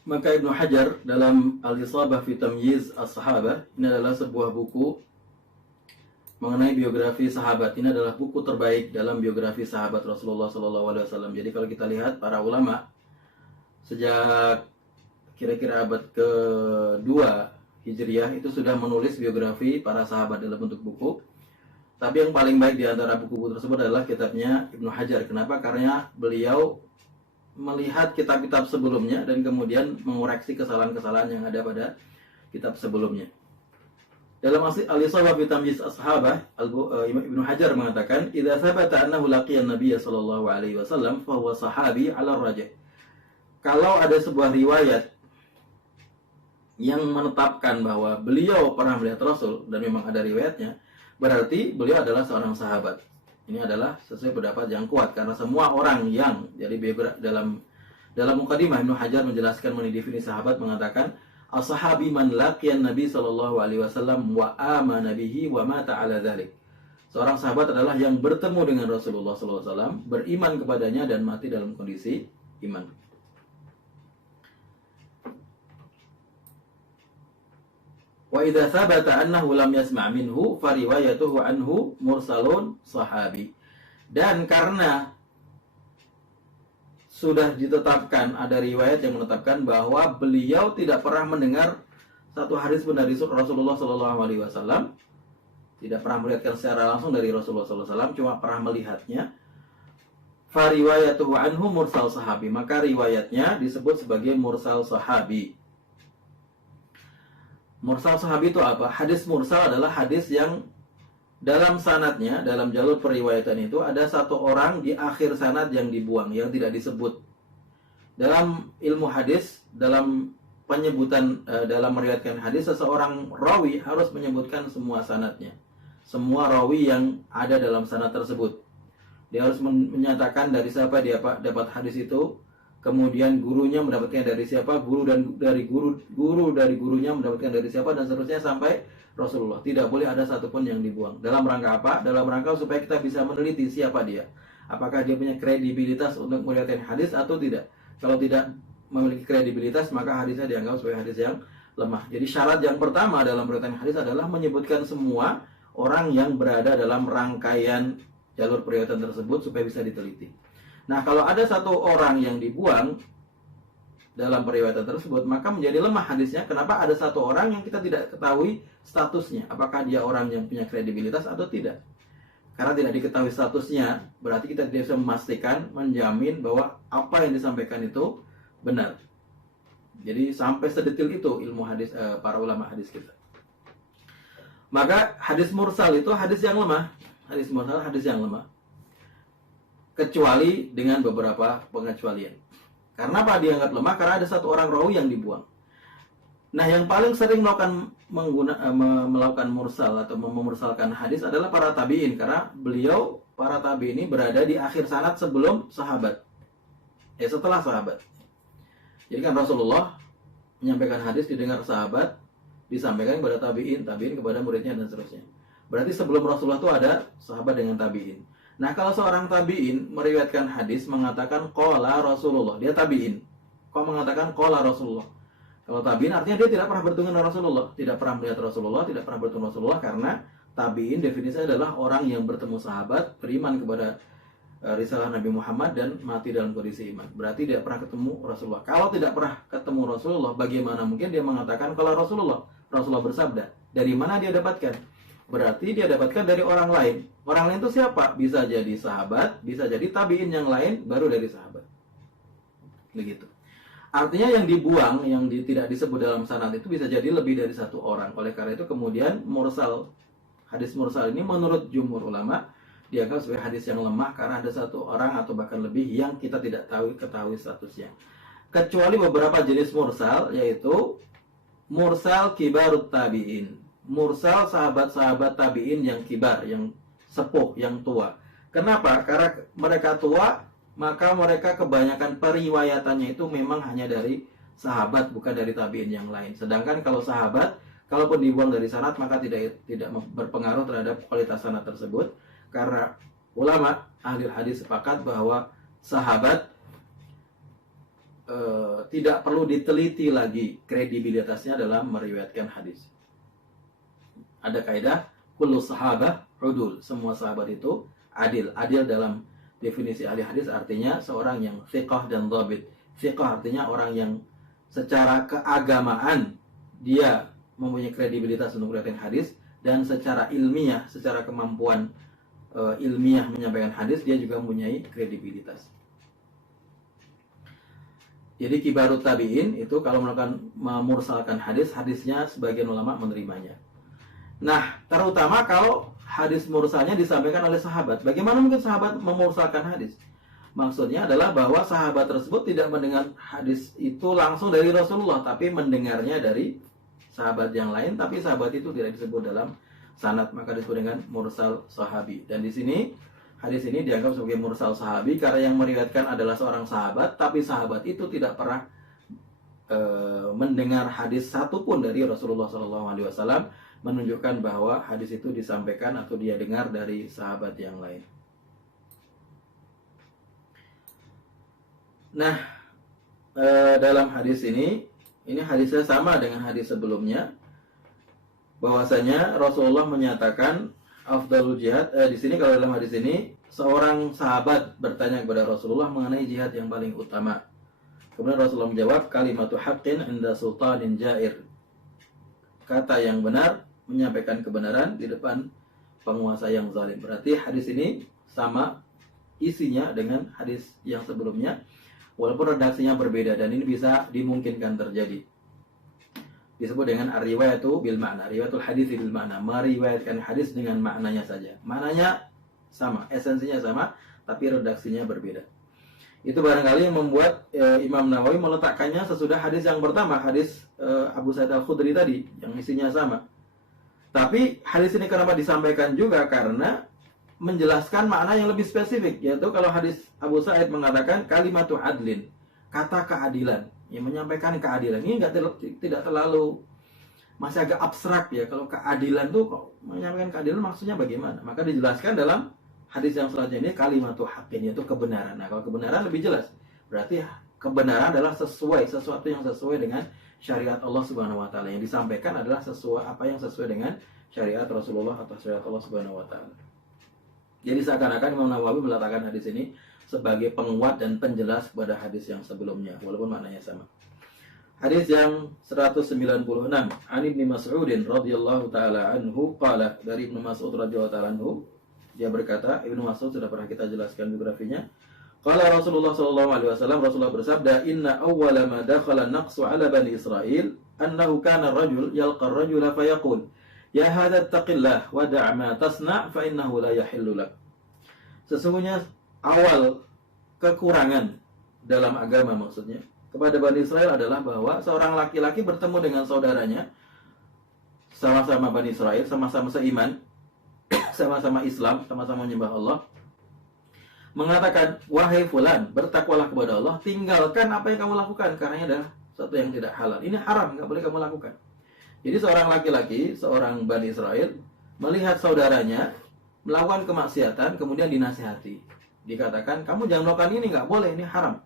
Maka Ibnu Hajar dalam Al-Isabah fi Tamyiz As-Sahabah, ini adalah sebuah buku mengenai biografi sahabat. Ini adalah buku terbaik dalam biografi sahabat Rasulullah SAW. Jadi kalau kita lihat para ulama sejak kira-kira abad ke-2 Hijriah itu sudah menulis biografi para sahabat dalam bentuk buku. Tapi yang paling baik di antara buku-buku tersebut adalah kitabnya Ibnu Hajar. Kenapa? Karena beliau melihat kitab-kitab sebelumnya dan kemudian mengoreksi kesalahan-kesalahan yang ada pada kitab sebelumnya. Dalam Al-Isabah fi Tamyiz As-Sahabah, Ibnu Hajar mengatakan, "Idza thabata annahu laqiya an-nabiy sallallahu alaihi wasallam fa huwa sahabi 'ala ar-rajih." Kalau ada sebuah riwayat yang menetapkan bahwa beliau pernah melihat Rasul dan memang ada riwayatnya, berarti beliau adalah seorang sahabat. Ini adalah sesuai pendapat yang kuat karena semua orang yang dalam mukadimah Ibnu Hajar menjelaskan mengenai definisi sahabat mengatakan as-sahabi man laqiyan Nabi sallallahu alaihi wasallam wa amana bihi wa mata ala dzalik. Seorang sahabat adalah yang bertemu dengan Rasulullah sallallahu alaihi wasallam, beriman kepadanya dan mati dalam kondisi iman. Wa idza thabata annahu lam yasma' minhu fa riwayatuhu anhu mursalun sahabi. Dan karena sudah ditetapkan, ada riwayat yang menetapkan bahwa beliau tidak pernah mendengar satu hadis pun dari Rasulullah SAW, tidak pernah melihatkan secara langsung dari Rasulullah SAW, cuma pernah melihatnya. Fa riwayatuhu anhu mursal sahabi, maka riwayatnya disebut sebagai mursal sahabi. Mursal sahabi itu apa? Hadis mursal adalah hadis yang dalam sanadnya, dalam jalur periwayatan itu ada satu orang di akhir sanad yang dibuang, yang tidak disebut. Dalam ilmu hadis, dalam penyebutan, dalam meriwayatkan hadis, seseorang rawi harus menyebutkan semua sanadnya, semua rawi yang ada dalam sanad tersebut. Dia harus menyatakan dari siapa dia dapat hadis itu, kemudian gurunya mendapatkan dari siapa, guru dari gurunya mendapatkan dari siapa, dan seterusnya sampai Rasulullah. Tidak boleh ada satupun yang dibuang. Dalam rangka apa? Dalam rangka supaya kita bisa meneliti siapa dia. Apakah dia punya kredibilitas untuk meriwayatkan hadis atau tidak. Kalau tidak memiliki kredibilitas, maka hadisnya dianggap sebagai hadis yang lemah. Jadi syarat yang pertama dalam meriwayatkan hadis adalah menyebutkan semua orang yang berada dalam rangkaian jalur periwayatan tersebut supaya bisa diteliti. Nah, kalau ada satu orang yang dibuang dalam periwayatan tersebut, maka menjadi lemah hadisnya. Kenapa? Ada satu orang yang kita tidak ketahui statusnya, apakah dia orang yang punya kredibilitas atau tidak. Karena tidak diketahui statusnya, berarti kita tidak bisa memastikan, menjamin bahwa apa yang disampaikan itu benar. Jadi sampai sedetil itu ilmu hadis para ulama hadis kita. Maka hadis mursal itu hadis yang lemah. Hadis mursal hadis yang lemah, kecuali dengan beberapa pengecualian. Karena apa dianggap lemah? Karena ada satu orang rawi yang dibuang. Nah, yang paling sering melakukan mursal atau memursalkan hadis adalah para tabi'in, karena para tabi'in ini berada di akhir sanad sebelum sahabat. Setelah sahabat. Jadi kan Rasulullah menyampaikan hadis didengar sahabat, disampaikan kepada tabi'in, tabi'in kepada muridnya dan seterusnya. Berarti sebelum Rasulullah itu ada sahabat dengan tabi'in. Nah, kalau seorang tabi'in meriwayatkan hadis mengatakan qala Rasulullah, dia tabi'in. Kok mengatakan qala Rasulullah? Kalau tabi'in artinya dia tidak pernah bertemu dengan Rasulullah, tidak pernah melihat Rasulullah, tidak pernah bertemu Rasulullah, karena tabi'in definisinya adalah orang yang bertemu sahabat, beriman kepada risalah Nabi Muhammad dan mati dalam kondisi iman. Berarti tidak pernah ketemu Rasulullah. Kalau tidak pernah ketemu Rasulullah, bagaimana mungkin dia mengatakan qala Rasulullah? Rasulullah bersabda. Dari mana dia dapatkan? Berarti dia dapatkan dari orang lain. Orang lain itu siapa? Bisa jadi sahabat, bisa jadi tabi'in yang lain, baru dari sahabat. Begitu. Artinya yang dibuang, yang tidak disebut dalam sanad itu bisa jadi lebih dari satu orang. Oleh karena itu kemudian hadis mursal ini menurut jumhur ulama dianggap sebagai hadis yang lemah karena ada satu orang atau bahkan lebih yang kita tidak ketahui statusnya. Kecuali beberapa jenis mursal, yaitu mursal kibarut tabi'in. Mursal sahabat-sahabat tabi'in yang kibar, yang sepuh, yang tua. Kenapa? Karena mereka tua, maka mereka kebanyakan periwayatannya itu memang hanya dari sahabat, bukan dari tabi'in yang lain. Sedangkan kalau sahabat, kalaupun dibuang dari sanad, maka tidak berpengaruh terhadap kualitas sanad tersebut. Karena ulama ahli hadis sepakat bahwa sahabat tidak perlu diteliti lagi kredibilitasnya dalam meriwayatkan hadis. Ada kaidah kullu sahabah udul, semua sahabat itu adil. Adil dalam definisi ahli hadis artinya seorang yang thiqah dan dhabit. Thiqah artinya orang yang secara keagamaan dia mempunyai kredibilitas untuk meriwayatkan hadis, dan secara ilmiah, secara kemampuan ilmiah menyampaikan hadis dia juga mempunyai kredibilitas. Jadi kibarut tabi'in itu kalau melakukan memursalkan hadis, hadisnya sebagian ulama menerimanya. Nah, terutama kalau hadis mursalnya disampaikan oleh sahabat. Bagaimana mungkin sahabat memursalkan hadis? Maksudnya adalah bahwa sahabat tersebut tidak mendengar hadis itu langsung dari Rasulullah, tapi mendengarnya dari sahabat yang lain, tapi sahabat itu tidak disebut dalam sanad, maka disebut dengan mursal sahabi. Dan di sini hadis ini dianggap sebagai mursal sahabi karena yang meriwayatkan adalah seorang sahabat, tapi sahabat itu tidak pernah mendengar hadis satupun dari Rasulullah SAW, menunjukkan bahwa hadis itu disampaikan atau dia dengar dari sahabat yang lain. Nah, dalam hadis ini hadisnya sama dengan hadis sebelumnya, bahwasanya Rasulullah menyatakan afdalul jihad. Di sini kalau dalam hadis ini seorang sahabat bertanya kepada Rasulullah mengenai jihad yang paling utama. Kemudian Rasulullah menjawab, kalimatu haqqin inda sultanin jair. Kata yang benar, menyampaikan kebenaran di depan penguasa yang zalim. Berarti hadis ini sama isinya dengan hadis yang sebelumnya, walaupun redaksinya berbeda, dan ini bisa dimungkinkan terjadi. Disebut dengan ar-riwayatu bil ma'na, riwayatul hadis bil ma'na, meriwayatkan hadis dengan maknanya saja. Maknanya sama, esensinya sama, tapi redaksinya berbeda. Itu barangkali yang membuat Imam Nawawi meletakkannya sesudah hadis yang pertama, hadis Abu Sa'id Al-Khudri tadi, yang isinya sama. Tapi hadis ini kenapa disampaikan juga? Karena menjelaskan makna yang lebih spesifik, yaitu kalau hadis Abu Sa'id mengatakan kalimatu adlin, kata keadilan, yang menyampaikan keadilan ini tidak terlalu, masih agak abstrak ya. Kalau keadilan tuh kok menyampaikan keadilan maksudnya bagaimana? Maka dijelaskan dalam hadis yang selanjutnya ini kalimatu haqqin, yaitu kebenaran. Nah, kalau kebenaran lebih jelas. Berarti kebenaran adalah sesuatu yang sesuai dengan syariat Allah Subhanahu wa taala. Yang disampaikan adalah apa yang sesuai dengan syariat Rasulullah atau syariat Allah Subhanahu wa taala. Jadi seakan-akan Imam Nawawi meletakkan hadis ini sebagai penguat dan penjelas kepada hadis yang sebelumnya, walaupun maknanya sama. Hadis yang 196, An Ibnu Mas'udin radhiyallahu taala anhu qala, dari Ibnu Mas'ud radhiyallahu taala anhu, dia berkata, Ibnu Mas'ud sudah pernah kita jelaskan biografinya. Qala Rasulullah sallallahu alaihi wasallam, Rasulullah bersabda, "Inna awwala ma dakhala an-naqsu 'ala bani Israil annahu kana ar-rajul yalqa ar-rajula fayaqul, ya hadha ittaqillah wa da' ma tasna' fa innahu la yahillu lak." Sesungguhnya awal kekurangan dalam agama maksudnya kepada Bani Israel adalah bahwa seorang laki-laki bertemu dengan saudaranya, sama-sama Bani Israel, sama-sama seiman, sama-sama Islam, sama-sama menyembah Allah, mengatakan, wahai fulan, bertakwalah kepada Allah, tinggalkan apa yang kamu lakukan, karena ini adalah sesuatu yang tidak halal, ini haram, nggak boleh kamu lakukan. Jadi seorang laki-laki, seorang Bani Israel melihat saudaranya melakukan kemaksiatan, kemudian dinasihati, dikatakan, kamu jangan melakukan ini, nggak boleh, ini haram.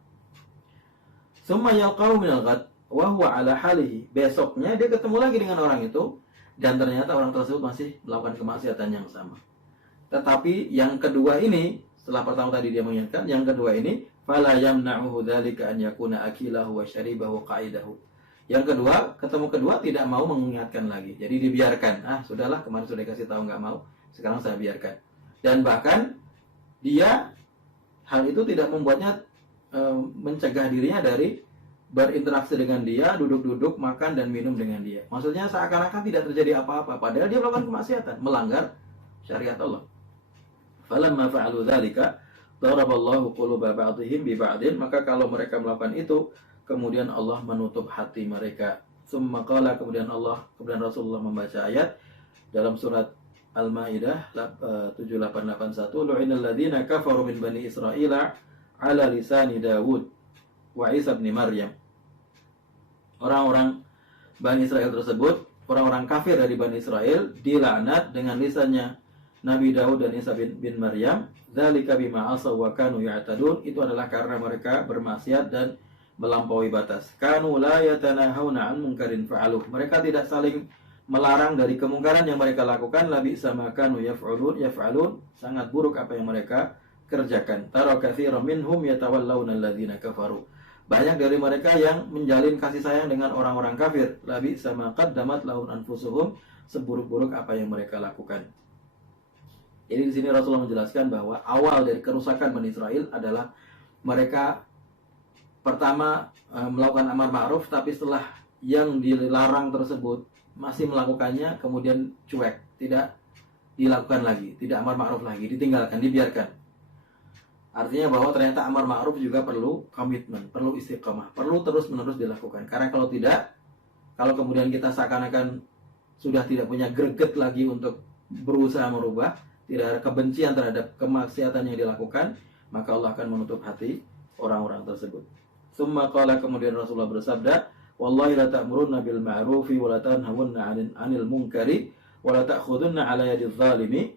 Summa yalqahu minal ghad wa huwa ala halihi. Besoknya dia ketemu lagi dengan orang itu, dan ternyata orang tersebut masih melakukan kemaksiatan yang sama. Tetapi yang kedua ini, setelah pertama tadi dia mengingatkan, yang kedua ini, fala yamna'uhu dzalika an yakuna akilahu wa syaribahu qa'idahu. Yang kedua, ketemu kedua tidak mau mengingatkan lagi. Jadi dibiarkan. Sudahlah, kemarin sudah dikasih tahu nggak mau, sekarang saya biarkan. Dan bahkan dia, hal itu tidak membuatnya mencegah dirinya dari berinteraksi dengan dia, duduk-duduk, makan dan minum dengan dia. Maksudnya seakan-akan tidak terjadi apa-apa, padahal dia melakukan kemaksiatan, melanggar syariat Allah. Falamma fa'alu dzalika daraballahu quluba ba'dihim bi ba'din, maka kalau mereka melakukan itu, kemudian Allah menutup hati mereka. Summa qala, kemudian Rasulullah membaca ayat dalam surat Al-Maidah 7881, lu'inal ladzina kafaru min bani Israila ala lisani Dawud wa Isa bin Maryam. Orang-orang Bani Israel tersebut, orang-orang kafir dari Bani Israel, dilaknat dengan lisannya Nabi Daud dan Isa bin Maryam. Dzalika bima asaw wa kanu ya'tadun. Itu adalah karena mereka bermaksiat dan melampaui batas. Kanu la yatanahawna an munkarin fa'aluh. Mereka tidak saling melarang dari kemungkaran yang mereka lakukan. Labi sama kanu yaf'alun. Sangat buruk apa yang mereka kerjakan. Tara katsiran minhum yatawallawna alladzina kafaru. Banyak dari mereka yang menjalin kasih sayang dengan orang-orang kafir. Labi sama qaddamat lahum anfusuhum. Seburuk-buruk apa yang mereka lakukan. Jadi di sini Rasulullah menjelaskan bahwa awal dari kerusakan Bani Israel adalah mereka pertama melakukan amar ma'ruf, tapi setelah yang dilarang tersebut masih melakukannya, kemudian cuek, tidak dilakukan lagi, tidak amar ma'ruf lagi, ditinggalkan, dibiarkan. Artinya bahwa ternyata amar ma'ruf juga perlu komitmen, perlu istiqamah, perlu terus-menerus dilakukan. Karena kalau tidak, kalau kemudian kita seakan-akan sudah tidak punya greget lagi untuk berusaha merubah, tidak ada kebencian terhadap kemaksiatan yang dilakukan, maka Allah akan menutup hati orang-orang tersebut. Tsumma qala, kemudian Rasulullah bersabda, wallahi la ta'murunna bil ma'rufi wa la tanhawunna 'anil munkari wa la ta'khudunna 'ala yadidh zalimi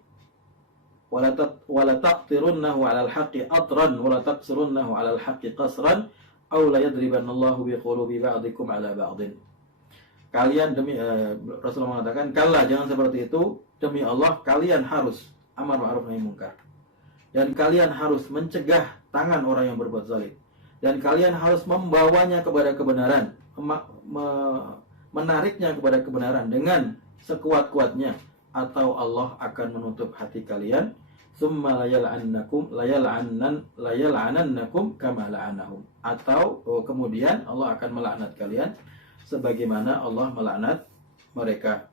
wa la taqtirunnahu 'ala al-haqqi atran wa la taqsurunnahu 'ala al-haqqi qasran aw la yadribanallahu bi qulubi ba'dikum 'ala ba'din. Kalian Rasulullah mengatakan, kalla, jangan seperti itu, demi Allah kalian harus amar ma'ruf nahi munkar, dan kalian harus mencegah tangan orang yang berbuat zalim, dan kalian harus membawanya kepada kebenaran, menariknya kepada kebenaran dengan sekuat-kuatnya, atau Allah akan menutup hati kalian. Tsumma layal'anannakum kama la'anahum, atau kemudian Allah akan melaknat kalian sebagaimana Allah melaknat mereka.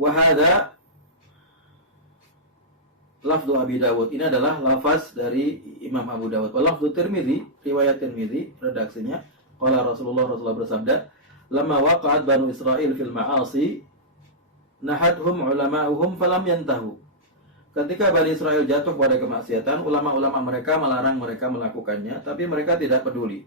Wahada lafdu Abi Dawud, ini adalah lafaz dari Imam Abu Dawud. Lafdu Tirmidzi, riwayat Tirmidzi, redaksinya, qala Rasulullah bersabda, lamma waqa'at Banu Israil fil ma'asi nahathum ulama'uhum falam yantahu ketika Bani Israel jatuh pada kemaksiatan, ulama-ulama mereka melarang mereka melakukannya, tapi mereka tidak peduli.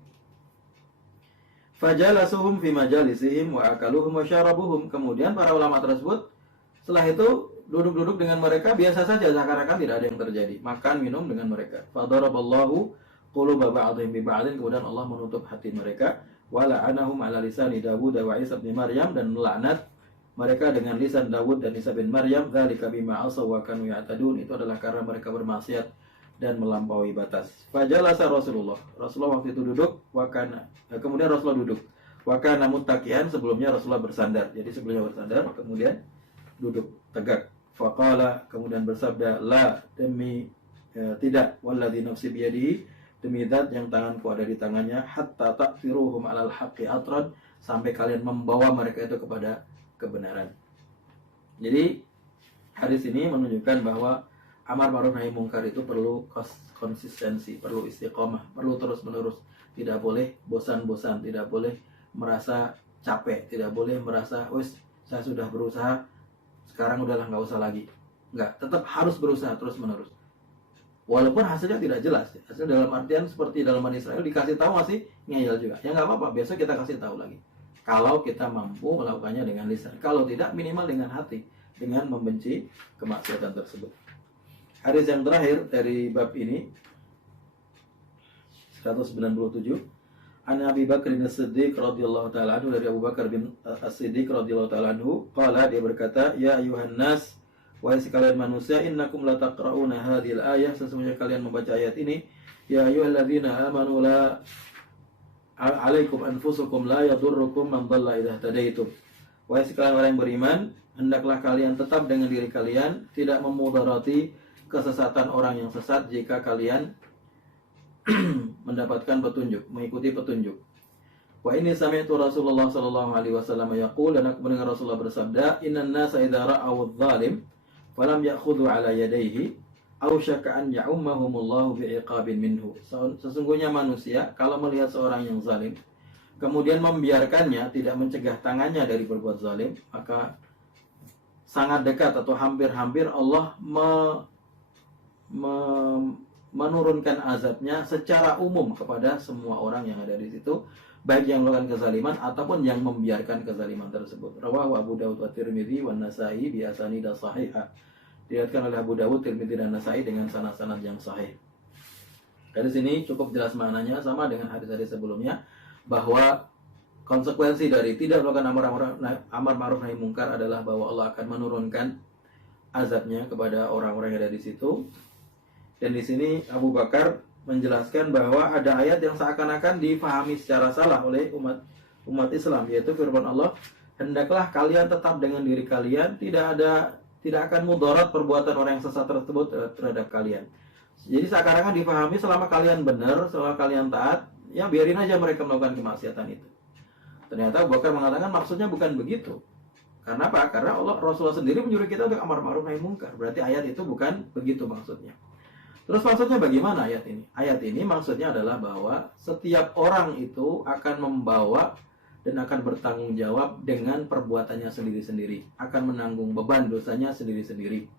Fajalasuhum fi majalisihim wa akaluhum wa syarabuhum. Kemudian para ulama tersebut setelah itu duduk-duduk dengan mereka biasa saja, seakan-akan tidak ada yang terjadi. Makan, minum dengan mereka. Fadaraballahu quluba ba'dihim bi ba'din. Kemudian Allah menutup hati mereka. Wa la'anahum ala lisani Dawud wa Isa bin Maryam, dan melaknat mereka dengan lisan Dawud dan Isa bin Maryam. Dzalika bima asaw wa kanu ya'tadun. Itu adalah karena mereka bermaksiat dan melampaui batas. Fajalasa Rasulullah. Rasulullah waktu itu duduk, kemudian Rasulullah duduk. Wa kana muttaqian, sebelumnya Rasulullah bersandar. Jadi sebelumnya bersandar, kemudian duduk tegak. Faqala, kemudian bersabda, la, demi tidak, walladzi nafsi biyadihi, demi zat yang tanganku ada di tangannya, hatta ta'firuhum alal haqqi atran, sampai kalian membawa mereka itu kepada kebenaran. Jadi hadis ini menunjukkan bahwa amar ma'ruf nahi mungkar itu perlu konsistensi, perlu istiqomah, perlu terus-menerus. Tidak boleh bosan-bosan, tidak boleh merasa capek, tidak boleh merasa, wes saya sudah berusaha, sekarang udahlah nggak usah lagi. Nggak, tetap harus berusaha terus-menerus. Walaupun hasilnya tidak jelas. Hasil dalam artian seperti dalam Bani Israel, dikasih tahu masih ngeyel juga. Ya nggak apa-apa, besok kita kasih tahu lagi. Kalau kita mampu melakukannya dengan lisan. Kalau tidak, minimal dengan hati, dengan membenci kemaksiatan tersebut. Hadis yang terakhir dari bab ini 197, An Abi Bakr bin As-Siddiq radhiyallahu taala anhu, dari Abu Bakar bin As-Siddiq radhiyallahu taala anhu, qala, dia berkata, ya ayuhan nas, wahai sekalian manusia, innakum la taqra'una hadhil ayah, sesungguhnya kalian membaca ayat ini, ya ayyuhalladzina amanu la alaikum anfusukum la yadurrukum man dhalla idza tadaitum. Wahai sekalian orang yang beriman, hendaklah kalian tetap dengan diri kalian, tidak memudarati kesesatan orang yang sesat jika kalian mendapatkan petunjuk, mengikuti petunjuk. Wa ini sami'tu Rasulullah sallallahu alaihi wasallam yaqul, dan aku mendengar Rasulullah bersabda, innan nasa idza ra'aw adh-dhalim falam ya'khudhu 'ala yadayhi aw syaka an ya'ummahumullahu bi'iqabin minhu. Sesungguhnya manusia kalau melihat seorang yang zalim kemudian membiarkannya, tidak mencegah tangannya dari berbuat zalim, maka sangat dekat atau hampir-hampir Allah menurunkan azabnya secara umum kepada semua orang yang ada di situ, baik yang melakukan kezaliman ataupun yang membiarkan kezaliman tersebut. Rawahu Abu Dawud wa Tirmidzi wa Nasa'i bi asanid sahihah. Diriwayatkan oleh Abu Dawud, Tirmidzi dan Nasa'i dengan sanad-sanad yang sahih. Dari sini cukup jelas maknanya, sama dengan hadis-hadis sebelumnya, bahwa konsekuensi dari tidak melakukan amar ma'ruf nahi mungkar adalah bahwa Allah akan menurunkan azabnya kepada orang-orang yang ada di situ. Dan di sini Abu Bakar menjelaskan bahwa ada ayat yang seakan-akan difahami secara salah oleh umat Islam, yaitu firman Allah, hendaklah kalian tetap dengan diri kalian, tidak akan mudarat perbuatan orang yang sesat tersebut terhadap kalian. Jadi seakan-akan difahami selama kalian benar, selama kalian taat, ya biarin aja mereka melakukan kemaksiatan itu. Ternyata Abu Bakar mengatakan maksudnya bukan begitu. Karena apa? Karena Rasulullah sendiri menyuruh kita untuk amar ma'ruf nahi mungkar. Berarti ayat itu bukan begitu maksudnya. Terus maksudnya bagaimana ayat ini? Ayat ini maksudnya adalah bahwa setiap orang itu akan membawa dan akan bertanggung jawab dengan perbuatannya sendiri-sendiri, akan menanggung beban dosanya sendiri-sendiri.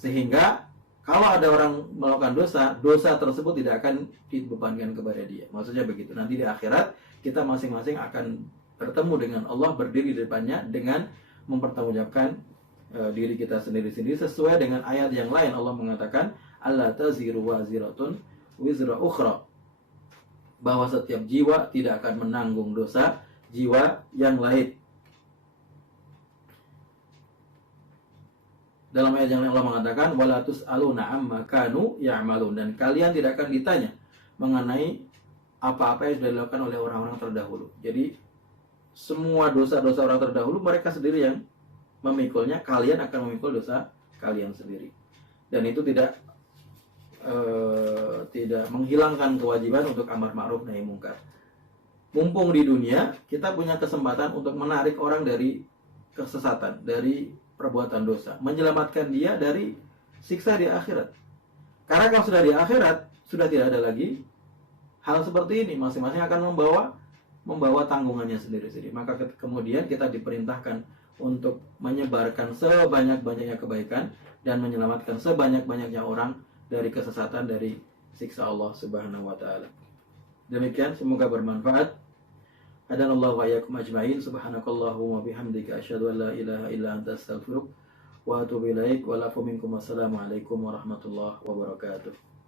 Sehingga kalau ada orang melakukan dosa tersebut tidak akan dibebankan kepada dia. Maksudnya begitu. Nanti di akhirat kita masing-masing akan bertemu dengan Allah, berdiri di depannya dengan mempertanggungjawabkan diri kita sendiri-sendiri sesuai dengan ayat yang lain. Allah mengatakan, alla taziru waziratun wizra ukhra, bahwa setiap jiwa tidak akan menanggung dosa jiwa yang lain. Dalam ayat yang lain Allah mengatakan, wala tus'aluna amma kanu ya'malun, dan kalian tidak akan ditanya mengenai apa-apa yang sudah dilakukan oleh orang-orang terdahulu. Jadi semua dosa-dosa orang terdahulu mereka sendiri yang memikulnya, kalian akan memikul dosa kalian sendiri. Dan itu tidak menghilangkan kewajiban untuk amar ma'ruf nahi mungkar. Mumpung di dunia kita punya kesempatan untuk menarik orang dari kesesatan, dari perbuatan dosa, menyelamatkan dia dari siksa di akhirat. Karena kalau sudah di akhirat, sudah tidak ada lagi hal seperti ini, masing-masing akan membawa tanggungannya sendiri-sendiri. Maka kemudian kita diperintahkan untuk menyebarkan sebanyak-banyaknya kebaikan dan menyelamatkan sebanyak-banyaknya orang dari kesesatan, dari siksa Allah Subhanahu wa taala. Demikian, semoga bermanfaat. Hadanallahu wa iyyakum ajmain. Subhanakallahumma bihamdika asyhadu an la ilaha illa anta astaghfiruka wa atubu ilaik. Wa lafu minkum. Wassalamu alaikum warahmatullahi wabarakatuh.